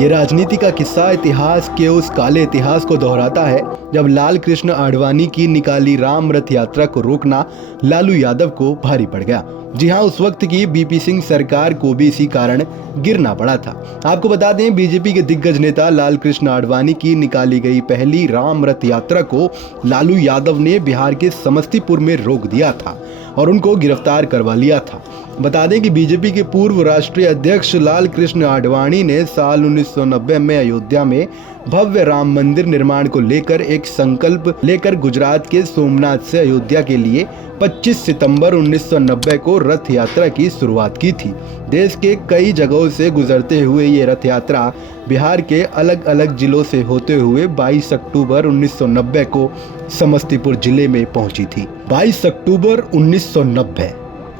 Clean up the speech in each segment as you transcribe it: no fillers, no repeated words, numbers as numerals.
ये राजनीति का किस्सा इतिहास के उस काले इतिहास को दोहराता है जब लाल कृष्ण आडवाणी की निकाली राम रथ यात्रा को रोकना लालू यादव को भारी पड़ गया। जी हाँ, उस वक्त की बीपी सिंह सरकार को भी इसी कारण गिरना पड़ा था। आपको बता दें, बीजेपी के दिग्गज नेता लाल कृष्ण आडवाणी की निकाली गई पहली राम रथ यात्रा को लालू यादव ने बिहार के समस्तीपुर में रोक दिया था और उनको गिरफ्तार करवा लिया था। बता दें कि बीजेपी के पूर्व राष्ट्रीय अध्यक्ष लाल कृष्ण आडवाणी ने साल 1990 में अयोध्या में भव्य राम मंदिर निर्माण को लेकर एक संकल्प लेकर गुजरात के सोमनाथ से अयोध्या के लिए 25 सितंबर 1990 को रथ यात्रा की शुरुआत की थी। देश के कई जगहों से गुजरते हुए ये रथ यात्रा बिहार के अलग अलग जिलों से होते हुए 22 अक्टूबर 1990 को समस्तीपुर जिले में पहुंची थी। 22 अक्टूबर 1990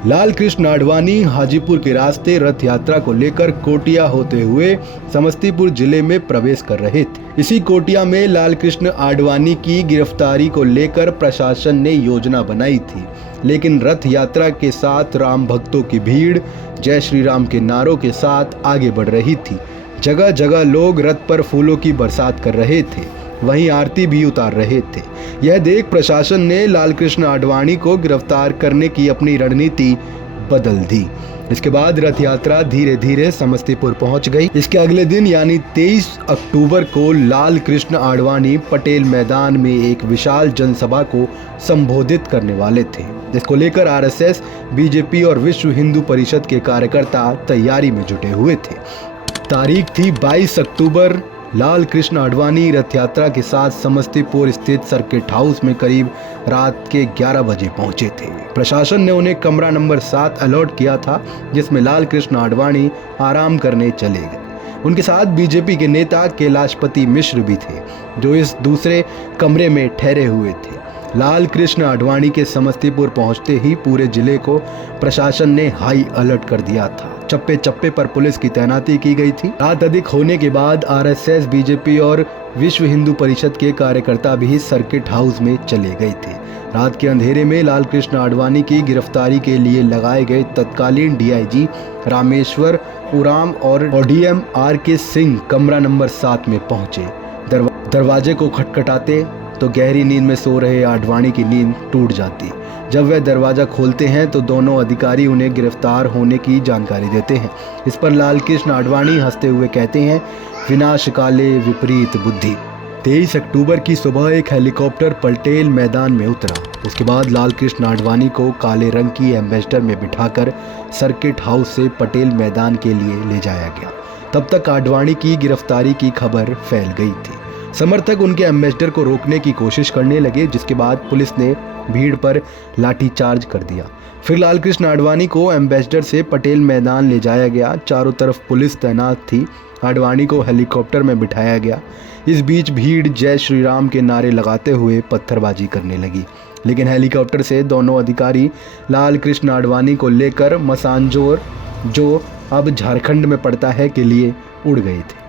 लाल कृष्ण आडवाणी हाजीपुर के रास्ते रथ यात्रा को लेकर कोटिया होते हुए समस्तीपुर जिले में प्रवेश कर रहे थे। इसी कोटिया में लाल कृष्ण आडवाणी की गिरफ्तारी को लेकर प्रशासन ने योजना बनाई थी, लेकिन रथ यात्रा के साथ राम भक्तों की भीड़ जय श्री राम के नारों के साथ आगे बढ़ रही थी। जगह जगह लोग रथ पर फूलों की बरसात कर रहे थे, वहीं आरती भी उतार रहे थे। यह देख प्रशासन ने लाल कृष्ण आडवाणी को गिरफ्तार करने की अपनी रणनीति बदल दी। इसके बाद रथ यात्रा धीरे धीरे समस्तीपुर पहुंच गई। इसके अगले दिन यानी 23 अक्टूबर को लाल कृष्ण आडवाणी पटेल मैदान में एक विशाल जनसभा को संबोधित करने वाले थे, जिसको लेकर आरएसएस, बीजेपी और विश्व हिंदू परिषद के कार्यकर्ता तैयारी में जुटे हुए थे। तारीख थी 22 अक्टूबर। लाल कृष्ण आडवाणी रथ यात्रा के साथ समस्तीपुर स्थित सर्किट हाउस में करीब रात के 11 बजे पहुंचे थे। प्रशासन ने उन्हें कमरा नंबर 7 अलॉट किया था, जिसमें लाल कृष्ण आडवाणी आराम करने चले गए। उनके साथ बीजेपी के नेता कैलाशपति मिश्र भी थे, जो इस दूसरे कमरे में ठहरे हुए थे। लाल कृष्ण आडवाणी के समस्तीपुर पहुंचते ही पूरे जिले को प्रशासन ने हाई अलर्ट कर दिया था। चप्पे चप्पे पर पुलिस की तैनाती की गई थी। रात अधिक होने के बाद आरएसएस, बीजेपी और विश्व हिंदू परिषद के कार्यकर्ता भी सर्किट हाउस में चले गए थे। रात के अंधेरे में लाल कृष्ण आडवाणी की गिरफ्तारी के लिए लगाए गए तत्कालीन डीआईजी रामेश्वर उराम और ओडीएम आर.के. सिंह कमरा नंबर 7 में पहुंचे। दरवाजे को खटखटाते तो गहरी नींद में सो रहे आडवाणी की नींद टूट जाती। जब वह दरवाज़ा खोलते हैं तो दोनों अधिकारी उन्हें गिरफ्तार होने की जानकारी देते हैं। इस पर लाल कृष्ण आडवाणी हंसते हुए कहते हैं, विनाश काले विपरीत बुद्धि। 23 अक्टूबर की सुबह एक हेलीकॉप्टर पटेल मैदान में उतरा। उसके बाद लाल कृष्ण आडवाणी को काले रंग की एम्बेसडर में बिठाकर सर्किट हाउस से पटेल मैदान के लिए ले जाया गया। तब तक आडवाणी की गिरफ्तारी की खबर फैल गई थी। समर्थक उनके एम्बेसडर को रोकने की कोशिश करने लगे, जिसके बाद पुलिस ने भीड़ पर लाठीचार्ज कर दिया। फिर लाल कृष्ण आडवाणी को एम्बेसडर से पटेल मैदान ले जाया गया। चारों तरफ पुलिस तैनात थी। आडवाणी को हेलीकॉप्टर में बिठाया गया। इस बीच भीड़ जय श्री राम के नारे लगाते हुए पत्थरबाजी करने लगी, लेकिन हेलीकॉप्टर से दोनों अधिकारी लाल कृष्ण आडवाणी को लेकर मसानजोर, जो अब झारखंड में पड़ता है, के लिए उड़ गए थे।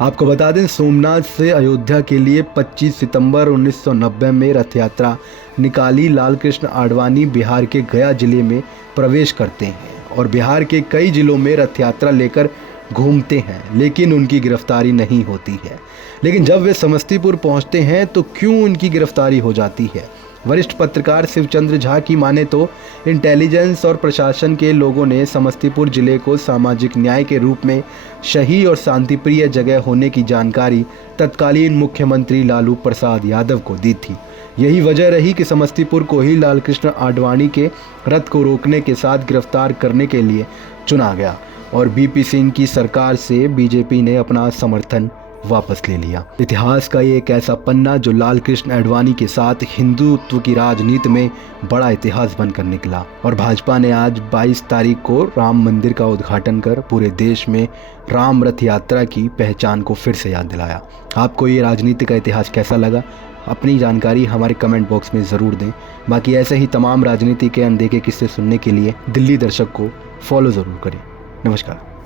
आपको बता दें, सोमनाथ से अयोध्या के लिए 25 सितंबर 1990 में रथ यात्रा निकाली लाल कृष्ण आडवाणी बिहार के गया जिले में प्रवेश करते हैं और बिहार के कई जिलों में रथ यात्रा लेकर घूमते हैं, लेकिन उनकी गिरफ्तारी नहीं होती है। लेकिन जब वे समस्तीपुर पहुंचते हैं तो क्यों उनकी गिरफ्तारी हो जाती है? वरिष्ठ पत्रकार शिवचंद्र झा की माने तो इंटेलिजेंस और प्रशासन के लोगों ने समस्तीपुर जिले को सामाजिक न्याय के रूप में सही और शांतिप्रिय जगह होने की जानकारी तत्कालीन मुख्यमंत्री लालू प्रसाद यादव को दी थी। यही वजह रही कि समस्तीपुर को ही लाल कृष्ण आडवाणी के रथ को रोकने के साथ गिरफ्तार करने के लिए चुना गया और बीपी सिंह की सरकार से बीजेपी ने अपना समर्थन वापस ले लिया। इतिहास का ये एक ऐसा पन्ना जो लाल कृष्ण आडवाणी के साथ हिंदुत्व की राजनीति में बड़ा इतिहास बनकर निकला और भाजपा ने आज 22 तारीख को राम मंदिर का उद्घाटन कर पूरे देश में राम रथ यात्रा की पहचान को फिर से याद दिलाया। आपको ये राजनीति का इतिहास कैसा लगा? अपनी जानकारी हमारे कमेंट बॉक्स में ज़रूर दें। बाकी ऐसे ही तमाम राजनीति के अनदेखे किस्से सुनने के लिए दिल्ली दर्शक को फॉलो ज़रूर करें। नमस्कार।